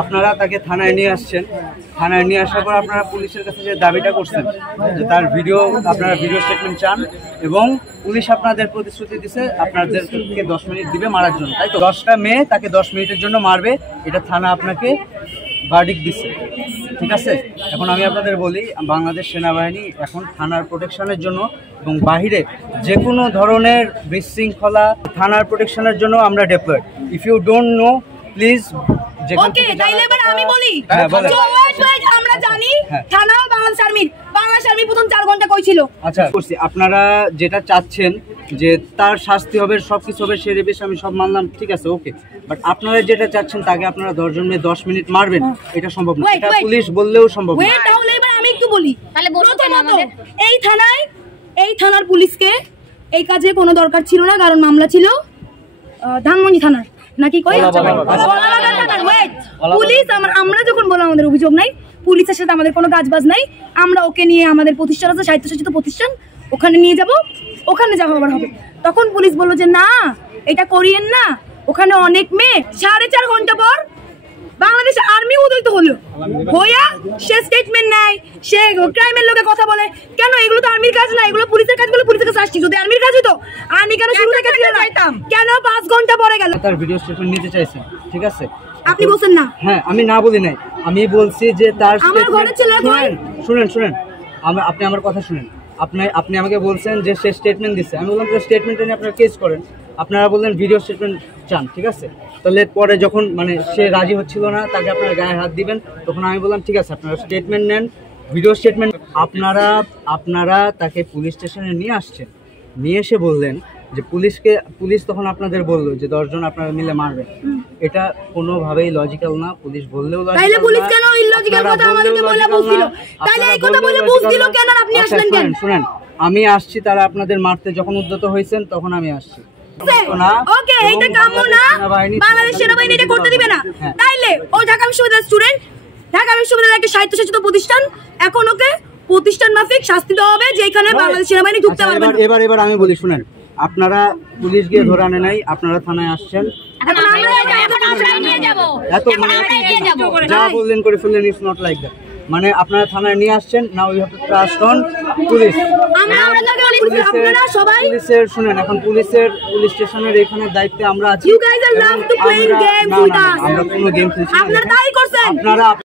আপনারা তাকে থানায় নিয়ে আসছেন, থানায় নিয়ে আসার পর আপনারা পুলিশের কাছে যে দাবিটা করছেন যে তার আপনারা ভিডিও স্টেটমেন্ট চান এবং পুলিশ আপনাদের প্রতিশ্রুতি দিছে আপনাদেরকে 10 মিনিট দিবে মারার জন্য, তাই তো? 10টা মেয়ে তাকে 10 মিনিটের জন্য মারবে, এটা থানা আপনাকে ভার্ডিক্ট দিচ্ছে, ঠিক আছে? এখন আমি আপনাদের বলি, বাংলাদেশ সেনাবাহিনী এখন থানার প্রোটেকশনের জন্য এবং বাহিরে যে কোনো ধরনের বিশৃঙ্খলা থানার প্রোটেকশনের জন্য আমরা deployed. If you don't know please okay, তাইলে এবার আমি বলি, আমরা জানি থানা বাংলাদেশ আর্মি প্রথম 4 ঘন্টা কই ছিল। আচ্ছা, আপনারা যেটা চাচ্ছেন যে তার শাস্তি হবে, সবকিছু হবে, সে রেবেশ আমি সব মানলাম, ঠিক আছে, ওকে, বাট আপনারা যেটা চাচ্ছেন তাকে আপনারা 10 জন মিলে 10 মিনিট মারবেন, এটা সম্ভব না, এটা পুলিশ বললেও সম্ভব না। তাহলে এবার আমি একটু বলি, তাহলে এই থানার পুলিশকে এই কাজে কোনো দরকার ছিল না, কারণ মামলা ছিল ধানমন্ডি থানার নাকি কই পুলিশ। আমরা যখন বললাম আমাদের অভিযোগ নাই, পুলিশের সাথে আমাদের কোনো কাজবাজ নাই, আমরা ওকে নিয়ে আমাদের প্রতিষ্ঠান আছে স্বায়ত্তশাসিত প্রতিষ্ঠান, ওখানে নিয়ে যাব, ওখানে যা হবার হবে। তখন পুলিশ বললো যে না, এটা করিয়েন না, ওখানে অনেক মেয়ে। 4.5 ঘন্টা পর বাংলাদেশ আর্মি উদয়িত হলো, হইয়া সে স্টেটমেন্ট নেয়, সে ক্রাইমের লোকে কথা বলে। কেন? এগুলো তো আর্মির কাজ না, এগুলো পুলিশের কাজ, বলে পুলিশের কাছে আসছি। যদি আর্মির কাজ হতো আর্মি কেন শুরু থেকে যাইতাম? কেন 5 ঘন্টা পরে গেল? তার ভিডিও স্টেটমেন্ট নিতে চাইছেন, ঠিক আছে, আপনি বলছেন না? হ্যাঁ, আমি না বলি নাই, আমি বলছি যে তার শুনেন, আপনি আমার কথা শুনেন। আপনি আমাকে বলছেন যে সে স্টেটমেন্ট দিচ্ছে, আমি বললাম স্টেটমেন্টটা নিয়ে আপনারা কেস করেন। আপনারা বললেন ভিডিও স্টেটমেন্ট চান, ঠিক আছে, তাহলে পরে যখন সে রাজি হচ্ছিল না, তাকে আপনারা গায়ে হাত দিবেন, তখন আমি বললাম ঠিক আছে আপনারা স্টেটমেন্ট নেন, ভিডিও স্টেটমেন্ট। আপনারা তাকে পুলিশ স্টেশনে নিয়ে আসছেন, নিয়ে এসে বললেন যে পুলিশ তখন আপনাদের বললো যে 10 জন আপনারা মিলে মারবেন। এটা কোনোভাবেই লজিক্যাল না, পুলিশ বললেও তাইলে পুলিশ কেন ইলজিক্যাল কথা আমাদেরকে বলে বলছিল? তাইলে এই কথা বলে বুঝছিল কেন? আপনি আসলেন কেন? শুনেন, আমি আসছি, তারা আপনাদের মারতে যখন উদ্যত হয়েছেন তখন আমি আসছি। ওকে, এটা কাম্য না, বাংলাদেশ সেনাবাহিনী এটা করতে দিবে না। তাইলে ও ঢাকা বিশ্ববিদ্যালয়ের স্টুডেন্ট, ঢাকা বিশ্ববিদ্যালয়ের একটা স্বায়ত্তশাসিত প্রতিষ্ঠান, এখন ওকে প্রতিষ্ঠান মাফিক শাস্তি দেওয়া হবে, যেখানে বাংলাদেশ সেনাবাহিনী ঢুকতে পারবে না। এবার আমি বলি, শুনেন, আপনারা পুলিশ গিয়ে ধরে আনে নাই, আপনারা থানায় আসছেন, যা বললেন করে ফেললেন, ইটস নট লাইক দ্যাট। মানে আপনারা থানায় নিয়ে আসছেন, now you have to trust on police. পুলিশের শুনেন, এখন পুলিশ স্টেশনের এখানে দায়িত্বে আমরা আছি, আমরা কোনো গেম খেলছি না, আপনারা